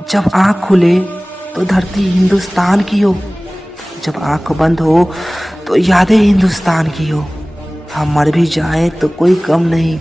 जब आँख खुले तो धरती हिंदुस्तान की हो, जब आँख बंद हो तो यादें हिंदुस्तान की हो। हम मर भी जाए तो कोई गम नहीं।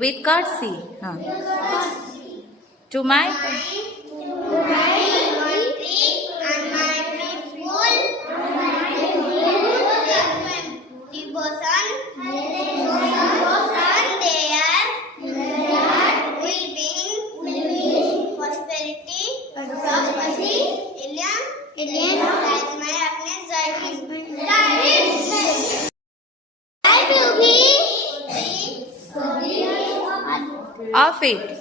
with courtesy. To my of it.